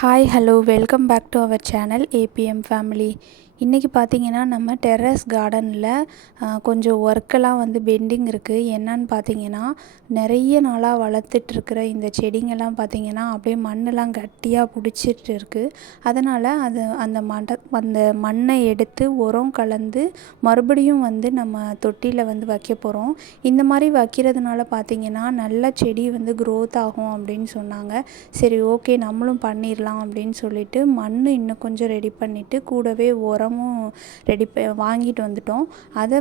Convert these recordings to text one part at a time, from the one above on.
Hi hello welcome back to our channel ABM family. இன்றைக்கி பார்த்திங்கன்னா நம்ம டெரஸ் கார்டனில் கொஞ்சம் ஒர்க்கெல்லாம் பெண்டிங் இருக்குது. என்னன்னு பார்த்தீங்கன்னா, நிறைய நாளாக வளர்த்துட்ருக்கிற இந்த செடிங்கெல்லாம் பார்த்திங்கன்னா அப்படியே மண்ணெல்லாம் கட்டியாக பிடிச்சிட்டு இருக்குது. அதனால் அந்த மண்ணை எடுத்து உரம் கலந்து மறுபடியும் நம்ம தொட்டியில் வைக்க போகிறோம். இந்த மாதிரி வைக்கிறதுனால பார்த்திங்கன்னா நல்ல செடி க்ரோத் ஆகும் அப்படின்னு சொன்னாங்க. சரி, ஓகே, நம்மளும் பண்ணிடலாம் அப்படின்னு சொல்லிட்டு மண் இன்னும் கொஞ்சம் ரெடி பண்ணிவிட்டு கூடவே உரமும் வாங்கிட்டு வந்துட்டோம். அதை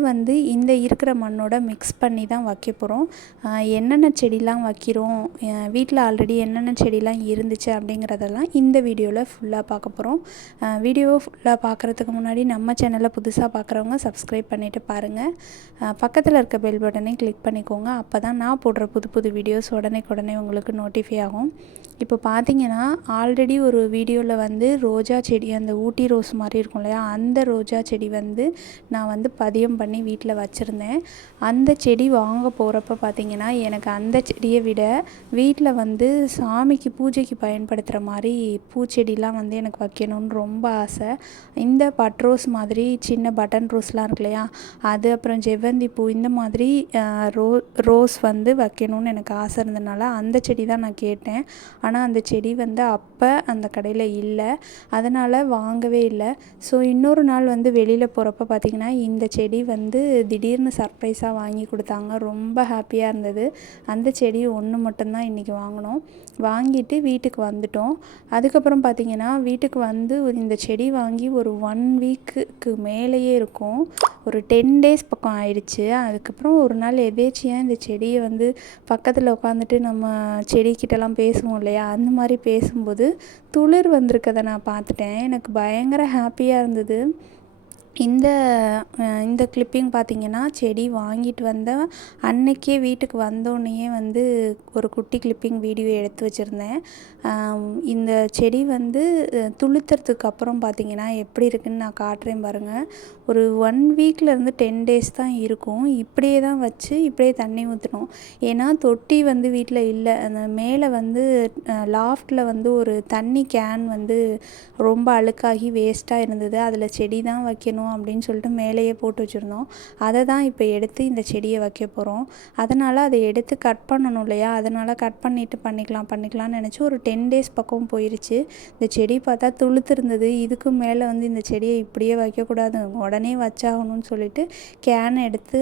இந்த இருக்கிற மண்ணோட மிக்ஸ் பண்ணி தான் வைக்க போகிறோம். என்னென்ன செடிலாம் வைக்கிறோம், வீட்டில் ஆல்ரெடி என்னென்ன செடிலாம் இருந்துச்சு அப்படிங்கிறதெல்லாம் இந்த வீடியோவில் ஃபுல்லாக பார்க்க போகிறோம். வீடியோவை ஃபுல்லாக பார்க்குறதுக்கு முன்னாடி நம்ம சேனலை புதுசாக பார்க்குறவங்க சப்ஸ்கிரைப் பண்ணிவிட்டு பாருங்கள். பக்கத்தில் இருக்க பெல் பட்டனை கிளிக் பண்ணிக்கோங்க. அப்போ தான் நான் போடுற புது வீடியோஸ் உடனே உங்களுக்கு நோட்டிஃபை ஆகும். இப்போ பார்த்தீங்கன்னா ஆல்ரெடி ஒரு வீடியோவில் ரோஜா செடி, அந்த ஊட்டி ரோஸ் மாதிரி இருக்கும் இல்லையா, அந்த ரோஜா செடி நான் பதியம் பண்ணி வீட்டில் வச்சுருந்தேன். அந்த செடி வாங்க போகிறப்ப பார்த்திங்கன்னா எனக்கு அந்த செடியை விட வீட்டில் சாமிக்கு பூஜைக்கு பயன்படுத்துகிற மாதிரி பூச்செடிலாம் எனக்கு வைக்கணும்னு ரொம்ப ஆசை. இந்த பட்ரோஸ் மாதிரி சின்ன பட்டன் ரோஸ்லாம் இருக்கு இல்லையா, அது அப்புறம் ஜெவ்வந்தி பூ, இந்த மாதிரி ரோஸ் வைக்கணும்னு எனக்கு ஆசை இருந்ததுனால அந்த செடி தான் நான் கேட்டேன். ஆனால் அந்த செடி அப்போ அந்த கடையில் இல்லை, அதனால் வாங்கவே இல்லை. ஸோ இன்னொரு நாள் வெளியில் போகிறப்ப பார்த்திங்கன்னா இந்த செடி திடீர்னு சர்ப்ரைஸாக வாங்கி கொடுத்தாங்க. ரொம்ப ஹாப்பியாக இருந்தது. அந்த செடி ஒன்று மட்டும்தான் இன்றைக்கி வாங்கினோம். வாங்கிட்டு வீட்டுக்கு வந்துட்டோம். அதுக்கப்புறம் பார்த்திங்கன்னா வீட்டுக்கு இந்த செடி வாங்கி ஒரு 1 வீக்குக்கு மேலேயே இருக்கும். ஒரு 10 டேஸ் பக்கம் ஆயிடுச்சு. அதுக்கப்புறம் ஒரு நாள் எதேச்சியாக இந்த செடியை பக்கத்தில் உட்காந்துட்டு நம்ம செடிக்கிட்டலாம் பேசுவோம் இல்லையா, அந்த மாதிரி பேசும்போது துளிர் வந்திருக்கதை நான் பார்த்துட்டேன். எனக்கு பயங்கர ஹாப்பியாக இருந்தது. இந்த கிளிப்பிங் பார்த்திங்கன்னா செடி வாங்கிட்டு வந்த அன்னைக்கே வீட்டுக்கு வந்தோடனேயே ஒரு குட்டி கிளிப்பிங் வீடியோ எடுத்து வச்சுருந்தேன். இந்த செடி துளுத்துறதுக்கு அப்புறம் பார்த்திங்கன்னா எப்படி இருக்குதுன்னு நான் காட்டுறேன் பாருங்கள். ஒரு 1 வீக்லேருந்து 10 டேஸ் தான் இருக்கும். இப்படியே தான் வச்சு இப்படியே தண்ணி ஊற்றணும். ஏன்னா தொட்டி வீட்டில் இல்லை. அந்த மேலே லாஃப்டில் ஒரு தண்ணி கேன் ரொம்ப அழுக்காகி வேஸ்ட்டாக இருந்தது. அதில் செடி தான் வைக்கணும் அப்படின்னு சொல்லிட்டு மேலேயே போட்டு வச்சுருந்தோம். அதை தான் இப்போ எடுத்து இந்த செடியை வைக்க போகிறோம். அதனால் அதை எடுத்து கட் பண்ணணும் இல்லையா, அதனால் கட் பண்ணிக்கலாம்னு நினச்சி ஒரு 10 டேஸ் பக்கம் போயிடுச்சு. இந்த செடி பார்த்தா துளுத்துருந்தது. இதுக்கு மேலே இந்த செடியை இப்படியே வைக்கக்கூடாது, உடனே வச்சாகணும்னு சொல்லிட்டு கேனை எடுத்து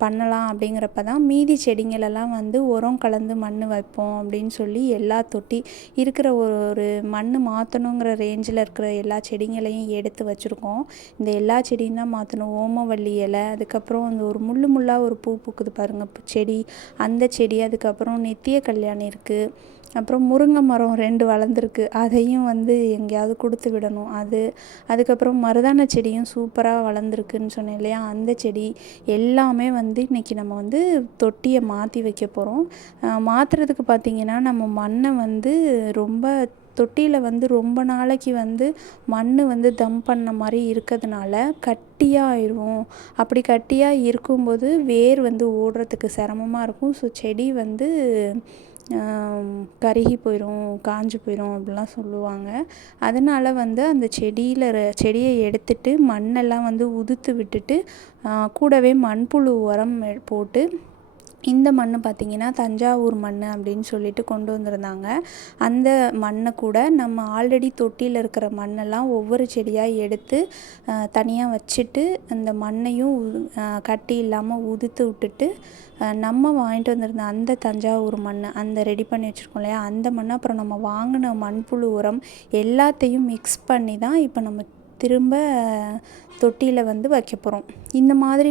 பண்ணலாம். அப்படிங்கிறப்ப தான் மீதி செடிங்களெல்லாம் உரம் கலந்து மண் வைப்போம் அப்படின்னு சொல்லி எல்லா தொட்டி இருக்கிற ஒரு மண் மாற்றணுங்கிற ரேஞ்சில் இருக்கிற எல்லா செடிங்களையும் எடுத்து வச்சுருக்கோம். இந்த எல்லா செடியும் தான் மாற்றணும். ஓமவல்லி இலை, அதுக்கப்புறம் ஒரு முள்ளாக ஒரு பூ பூக்குது பாருங்கள் செடி, அந்த செடி, அதுக்கப்புறம் நித்திய கல்யாணி இருக்குது, அப்புறம் முருங்கை மரம் 2 வளர்ந்துருக்கு, அதையும் எங்கேயாவது கொடுத்து விடணும். அதுக்கப்புறம் மருதாண செடியும் சூப்பராக வளர்ந்துருக்குன்னு சொன்னேன் இல்லையா, அந்த செடி எல்லாமே இன்றைக்கி நம்ம தொட்டியை மாற்றி வைக்க போகிறோம். மாற்றுறதுக்கு பார்த்திங்கன்னா நம்ம மண்ணை ரொம்ப தொட்டியில் ரொம்ப நாளைக்கு மண் தம் பண்ண மாதிரி இருக்கிறதுனால கட்டியாக ஆயிடும். அப்படி கட்டியாக இருக்கும்போது வேர் ஓடுறதுக்கு சிரமமாக இருக்கும். ஸோ செடி கருகி போயிடும், காஞ்சு போயிடும் அப்படிலாம் சொல்லுவாங்க. அதனால் அந்த செடியை எடுத்துட்டு மண்ணெல்லாம் உதுத்து விட்டுட்டு கூடவே மண்புழு உரம் போட்டு, இந்த மண் பார்த்திங்கன்னா தஞ்சாவூர் மண் அப்படின்னு சொல்லிட்டு கொண்டு வந்திருந்தாங்க. அந்த மண்ணை கூட நம்ம ஆல்ரெடி தொட்டியில் இருக்கிற மண்ணெல்லாம் ஒவ்வொரு செடியாக எடுத்து தனியாக வச்சுட்டு அந்த மண்ணையும் கட்டி இல்லாமல் உதுத்து விட்டுட்டு நம்ம வாங்கிட்டு வந்திருந்த அந்த தஞ்சாவூர் மண், அந்த ரெடி பண்ணி வச்சுருக்கோம் இல்லையா, அந்த மண், அப்புறம் நம்ம வாங்கின மண்புழு உரம் எல்லாத்தையும் மிக்ஸ் பண்ணி தான் இப்போ நம்ம திரும்ப தொட்டியில் வைக்க போகிறோம். இந்த மாதிரி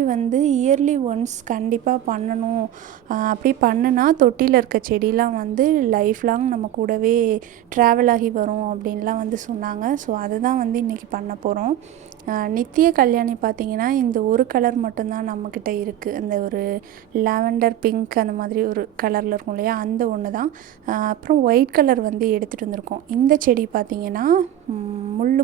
இயர்லி ஒன்ஸ் கண்டிப்பாக பண்ணணும். அப்படி பண்ணுனா தொட்டியில் இருக்க செடிலாம் லைஃப் லாங் நம்ம கூடவே ட்ராவல் ஆகி வரும் அப்படின்லாம் சொன்னாங்க. ஸோ அதை தான் இன்றைக்கி பண்ண போகிறோம். நித்திய கல்யாணி பார்த்திங்கன்னா இந்த ஒரு கலர் மட்டும்தான் நம்மக்கிட்ட இருக்குது. அந்த ஒரு லாவெண்டர் பிங்க் அந்த மாதிரி ஒரு கலரில் இருக்கும் இல்லையா, அந்த ஒன்று தான். அப்புறம் ஒயிட் கலர் எடுத்துகிட்டு வந்திருக்கோம். இந்த செடி பார்த்திங்கன்னா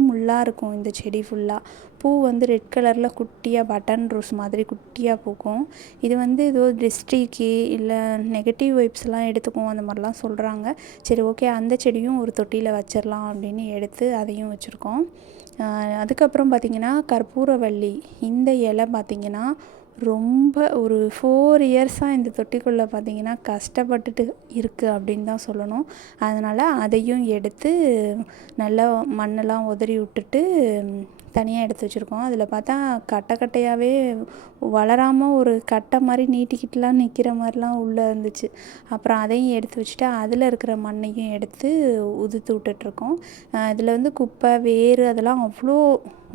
முள்ளாக இருக்கும். இந்த செடி ஃபுல்லாக பூ வந்து ரெட் கலரில் குட்டியாக பட்டன் ரோஸ் மாதிரி குட்டியாக பூக்கும். இது வந்து ஏதோ திருஷ்டிக்கு இல்லை நெகட்டிவ் வைப்ஸ்லாம் எடுத்துக்கும் அந்த மாதிரிலாம் சொல்கிறாங்க. சரி ஓகே, அந்த செடியும் ஒரு தொட்டியில் வச்சிடலாம் அப்படின்னு எடுத்து அதையும் வச்சுருக்கோம். அதுக்கப்புறம் பார்த்திங்கன்னா கற்பூரவள்ளி, இந்த இலை பார்த்திங்கன்னா ரொம்ப ஒரு 4 இயர்ஸாக இந்த தொட்டிக்குள்ளே பார்த்திங்கன்னா கஷ்டப்பட்டுட்டு இருக்குது அப்படின்னு தான் சொல்லணும். அதனால் அதையும் எடுத்து நல்லா மண்ணெல்லாம் உதறி விட்டுட்டு தனியாக எடுத்து வச்சுருக்கோம். அதில் பார்த்தா கட்டை கட்டையாகவே வளராமல் ஒரு கட்டை மாதிரி நீட்டிக்கிட்டுலாம் நிற்கிற மாதிரிலாம் உள்ளே இருந்துச்சு. அப்புறம் அதையும் எடுத்து வச்சுட்டு அதில் இருக்கிற மண்ணையும் எடுத்து உதுத்து விட்டுட்ருக்கோம். இதில் வந்து குப்பை வேர் அதெல்லாம் அவ்வளோ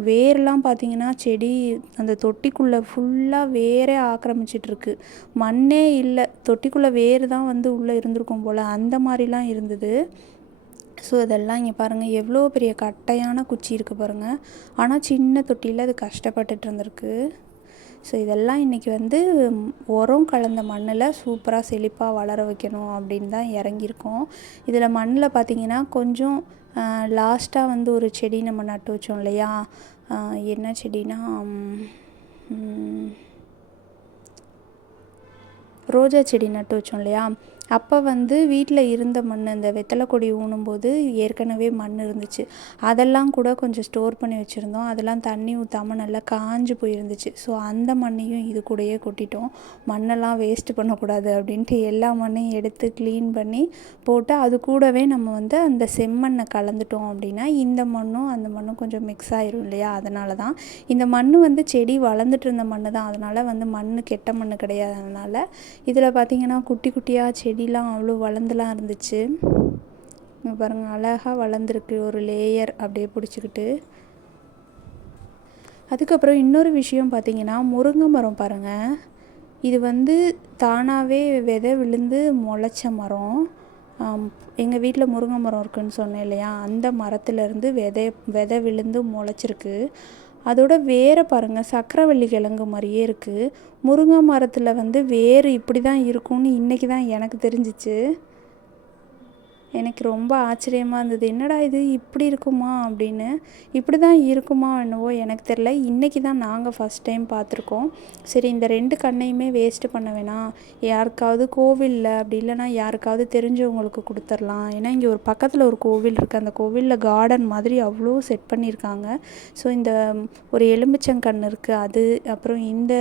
வேர்லாம் பார்த்திங்கன்னா செடி அந்த தொட்டிக்குள்ளே ஃபுல்லாக வேரே ஆக்கிரமிச்சிட்ருக்கு. மண்ணே இல்லை, தொட்டிக்குள்ளே வேர் தான் வந்து உள்ளே இருந்திருக்கும் போல், அந்த மாதிரிலாம் இருந்தது. ஸோ இதெல்லாம் இங்கே பாருங்கள் எவ்வளோ பெரிய கட்டையான குச்சி இருக்குது பாருங்கள். ஆனால் சின்ன தொட்டியில் அது கஷ்டப்பட்டுட்டு இருந்திருக்கு. ஸோ இதெல்லாம் இன்றைக்கி வந்து உரம் கலந்த மண்ணில் சூப்பராக செழிப்பாக வளர வைக்கணும் அப்படின்னு தான் இறங்கியிருக்கோம். இதில் மண்ணில் பார்த்திங்கன்னா கொஞ்சம் லாஸ்ட்டாக வந்து ஒரு செடி நம்ம நட்டு வச்சோம் இல்லையா, என்ன செடினா ரோஜா செடி நட்டு வச்சோம் இல்லையா, அப்போ வந்து வீட்டில் இருந்த மண், இந்த வெத்தலை கொடி ஊனும்போது ஏற்கனவே மண் இருந்துச்சு. அதெல்லாம் கூட கொஞ்சம் ஸ்டோர் பண்ணி வச்சுருந்தோம். அதெல்லாம் தண்ணி ஊற்றாமல் நல்லா காஞ்சு போயிருந்துச்சு. ஸோ அந்த மண்ணையும் இது கூடயே கொட்டிட்டோம். மண்ணெல்லாம் வேஸ்ட்டு பண்ணக்கூடாது அப்படின்ட்டு எல்லா மண்ணையும் எடுத்து க்ளீன் பண்ணி போட்டு அது கூடவே நம்ம வந்து அந்த செம்மண்ணை கலந்துட்டோம் அப்படின்னா இந்த மண்ணும் அந்த மண்ணும் கொஞ்சம் மிக்ஸ் ஆயிரும் இல்லையா. அதனால தான் இந்த மண் வந்து செடி வளர்ந்துட்டு இருந்த மண் தான். அதனால் வந்து மண் கெட்ட மண் கிடையாது. அதனால் இதில் பார்த்திங்கன்னா குட்டி குட்டியாக செடிலாம் அவ்வளோ வளர்ந்துலாம் இருந்துச்சு. பாருங்கள் அழகாக வளர்ந்துருக்கு, ஒரு லேயர் அப்படியே பிடிச்சிக்கிட்டு. அதுக்கப்புறம் இன்னொரு விஷயம் பார்த்திங்கன்னா முருங்கை மரம் பாருங்கள். இது வந்து தானாகவே விதை விழுந்து முளைச்ச மரம். எங்கள் வீட்டில் முருங்கை மரம் இருக்குதுன்னு சொன்னேன் இல்லையா, அந்த மரத்துலேருந்து விதை விழுந்து முளைச்சிருக்கு. அதோட வேரை பாருங்கள், சக்கரவள்ளி கிழங்கு மாதிரியே இருக்குது. முருங்கை மரத்தில் வந்து வேர் இப்படி தான் இருக்கும்னு இன்றைக்கி தான் எனக்கு தெரிஞ்சிச்சு. எனக்கு ரொம்ப ஆச்சரியமாக இருந்தது. என்னடா இது இப்படி இருக்குமா அப்படின்னு. இப்படி தான் இருக்குமா என்னவோ எனக்கு தெரில. இன்றைக்கி தான் நாங்கள் ஃபஸ்ட் டைம் பார்த்துருக்கோம். சரி இந்த 2 கண்ணையுமே வேஸ்ட்டு பண்ண வேணாம், யாருக்காவது கோவிலில் அப்படி இல்லைனா யாருக்காவது தெரிஞ்சவங்களுக்கு கொடுத்துர்லாம். ஏன்னா இங்கே ஒரு பக்கத்தில் ஒரு கோவில் இருக்குது. அந்த கோவிலில் கார்டன் மாதிரி அவ்வளோ செட் பண்ணியிருக்காங்க. ஸோ இந்த ஒரு எலுமிச்சங்கன்று இருக்குது, அது அப்புறம் இந்த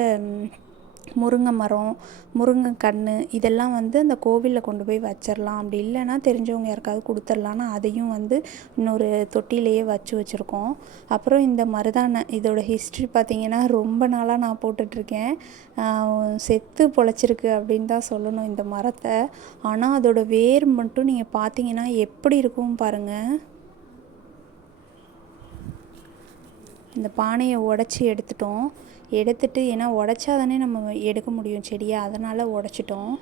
முருங்கை மரம், முருங்கை கன்று இதெல்லாம் வந்து அந்த கோவிலில் கொண்டு போய் வச்சிடலாம். அப்படி இல்லைன்னா தெரிஞ்சவங்க யாருக்காவது கொடுத்துர்லான்னு அதையும் வந்து இன்னொரு தொட்டிலேயே வச்சுருக்கோம். அப்புறம் இந்த மருதாணை, இதோட ஹிஸ்ட்ரி பார்த்திங்கன்னா ரொம்ப நாளாக நான் போட்டுட்ருக்கேன். செத்து பொழைச்சிருக்கு அப்படின்னு தான் சொல்லணும் இந்த மரத்தை. ஆனால் அதோட வேர் மட்டும் நீங்கள் பார்த்தீங்கன்னா எப்படி இருக்கும் பாருங்கள். இந்த பானையை உடச்சி எடுத்துட்டு ஏன்னா உடச்சா தானே நம்ம எடுக்க முடியும் செடியை, அதனால் உடச்சிட்டோம்.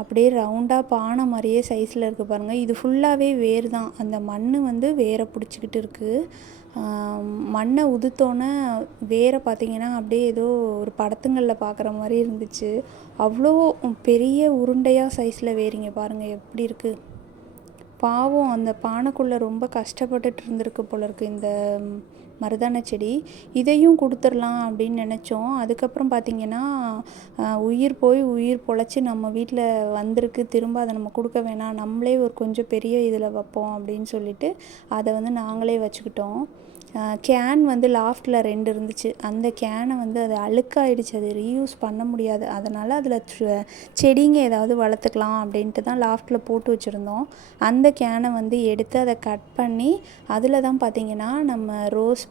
அப்படியே ரவுண்டாக பானை மாதிரியே சைஸில் இருக்குது பாருங்கள். இது ஃபுல்லாகவே வேர் தான். அந்த மண் வந்து வேரை பிடிச்சிக்கிட்டு இருக்குது. மண்ணை உதுத்தோன்னே வேரை பார்த்திங்கன்னா அப்படியே ஏதோ ஒரு படத்துங்களில் பார்க்குற மாதிரி இருந்துச்சு. அவ்வளோ பெரிய உருண்டையாக சைஸில் வேரிங்க பாருங்கள் எப்படி இருக்குது. பாவம் அந்த பானைக்குள்ளே ரொம்ப கஷ்டப்பட்டுட்டு இருந்திருக்கு போல இருக்குது இந்த மருதாணை செடி. இதையும் கொடுத்துடலாம் அப்படின்னு நினச்சோம். அதுக்கப்புறம் பார்த்திங்கன்னா உயிர் போய் உயிர் பொழைச்சி நம்ம வீட்டில் வந்திருக்கு, திரும்ப அதை நம்ம கொடுக்க வேணாம், நம்மளே ஒரு கொஞ்சம் பெரிய இதில் வைப்போம் அப்படின்னு சொல்லிட்டு அதை வந்து நாங்களே வச்சுக்கிட்டோம். கேன் வந்து லாஃப்டில் 2 இருந்துச்சு. அந்த கேனை வந்து அது அழுக்காயிடுச்சு, அது ரீயூஸ் பண்ண முடியாது. அதனால் அதில் செடிங்க ஏதாவது வளர்த்துக்கலாம் அப்படின்ட்டு தான் லாஃப்டில் போட்டு வச்சுருந்தோம். அந்த கேனை வந்து எடுத்து அதை கட் பண்ணி அதில் தான் பார்த்திங்கன்னா நம்ம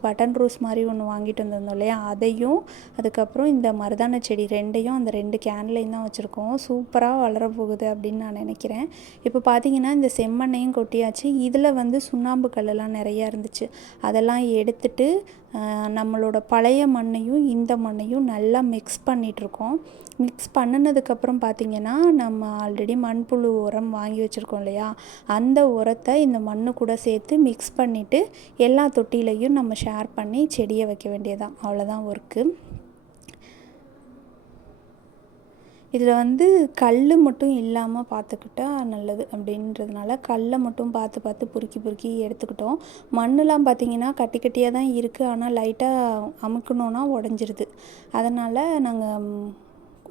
பட்டன் ரோஸ் மாதிரி ஒன்று வாங்கிட்டு வந்திருந்தோம் இல்லையா, அதையும் அதுக்கப்புறம் இந்த மருதாணை செடி 2யும் அந்த 2 கேன்லையும் தான் வச்சுருக்கோம். சூப்பராக வளரப்போகுது அப்படின்னு நான் நினைக்கிறேன். இப்போ பார்த்திங்கன்னா இந்த செம்மண்ணையும் கொட்டியாச்சு. இதில் வந்து சுண்ணாம்பு கல்லெல்லாம் நிறையா இருந்துச்சு. அதெல்லாம் எடுத்துட்டு நம்மளோட பழைய மண்ணையும் இந்த மண்ணையும் நல்லா மிக்ஸ் பண்ணிகிட்ருக்கோம். மிக்ஸ் பண்ணினதுக்கப்புறம் பார்த்திங்கன்னா நம்ம ஆல்ரெடி மண்புழு உரம் வாங்கி வச்சுருக்கோம் இல்லையா, அந்த உரத்தை இந்த மண்ணு கூட சேர்த்து மிக்ஸ் பண்ணிவிட்டு எல்லா தொட்டிலையும் நம்ம ஷேர் பண்ணி செடியை வைக்க வேண்டியதான். அவ்வளோதான் ஒர்க்கு. இதில் வந்து கல் மட்டும் இல்லாமல் பார்த்துக்கிட்டா நல்லது அப்படின்றதுனால கல்லை மட்டும் பார்த்து பார்த்து பொறுக்கி பொறுக்கி எடுத்துக்கிட்டோம். மண்ணெலாம் பார்த்திங்கன்னா கட்டி கட்டியாக தான் இருக்குது, ஆனால் லைட்டாக அமுக்கணுன்னா உடஞ்சிருது. அதனால் நாங்கள்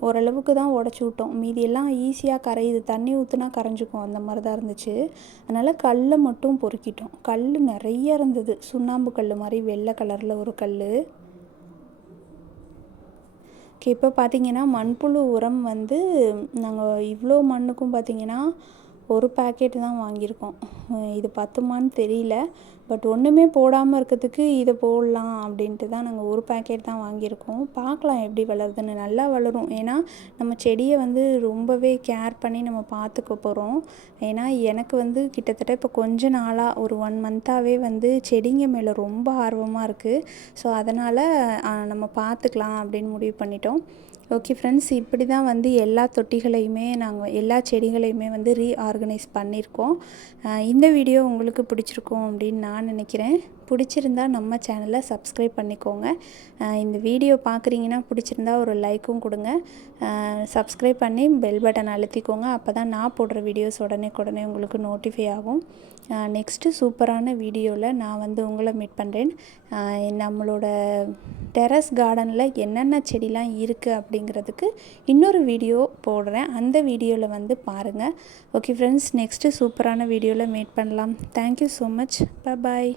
ஓரளவுக்கு தான் உடச்சி விட்டோம். மீதியெல்லாம் ஈஸியாக கரையுது, தண்ணி ஊற்றுனா கரைஞ்சிக்கும், அந்த மாதிரி தான் இருந்துச்சு. அதனால் கல்லை மட்டும் பொறுக்கிட்டோம். கல் நிறைய இருந்தது, சுண்ணாம்பு கல் மாதிரி வெள்ளை கலரில் ஒரு கல். ஓகே, இப்போ பார்த்திங்கன்னா மண்புழு உரம் வந்து நாங்கள் இவ்வளோ மண்ணுக்கும் பார்த்திங்கன்னா ஒரு பேக்கெட் தான் வாங்கியிருக்கோம். இது பத்துமான்னு தெரியல, பட் ஒன்றுமே போடாமல் இருக்கிறதுக்கு இதை போடலாம் அப்படின்ட்டு தான் நாங்கள் ஒரு பேக்கெட் தான் வாங்கியிருக்கோம். பார்க்கலாம் எப்படி வளருதுன்னு. நல்லா வளரும், ஏன்னா நம்ம செடியை வந்து ரொம்பவே கேர் பண்ணி நம்ம பார்த்துக்க போகிறோம். ஏன்னா எனக்கு வந்து கிட்டத்தட்ட இப்போ கொஞ்ச நாளாக ஒரு 1 மந்த்தாகவே வந்து செடிங்க மேலே ரொம்ப ஆர்வமாக இருக்குது. ஸோ அதனால் நம்ம பார்த்துக்கலாம் அப்படின்னு முடிவு பண்ணிட்டோம். ஓகே ஃப்ரெண்ட்ஸ், இப்படி தான் வந்து எல்லா தொட்டிகளையுமே நாங்கள் எல்லா செடிகளையுமே வந்து ரீஆர்கனைஸ் பண்ணியிருக்கோம். இந்த வீடியோ உங்களுக்கு பிடிச்சிருக்கும் அப்படின்னு நான் நினைக்கிறேன். பிடிச்சிருந்தா நம்ம சேனலை சப்ஸ்கிரைப் பண்ணிக்கோங்க. இந்த வீடியோ பார்க்குறீங்கன்னா பிடிச்சிருந்தா ஒரு லைக்கும் கொடுங்க. சப்ஸ்கிரைப் பண்ணி பெல் பட்டன் அழுத்திக்கோங்க. அப்போ தான் நான் போடுற வீடியோஸ் உடனே உங்களுக்கு நோட்டிஃபை ஆகும். நெக்ஸ்ட்டு சூப்பரான வீடியோவில் நான் வந்து உங்களை மீட் பண்ணுறேன். நம்மளோட டெரஸ் கார்டனில் என்னென்ன செடிலாம் இருக்குது அப்படிங்கிறதுக்கு இன்னொரு வீடியோ போடுறேன். அந்த வீடியோவில் வந்து பாருங்கள். ஓகே ஃப்ரெண்ட்ஸ், நெக்ஸ்ட்டு சூப்பரான வீடியோவில் மீட் பண்ணலாம். Thank you so much. பாய்.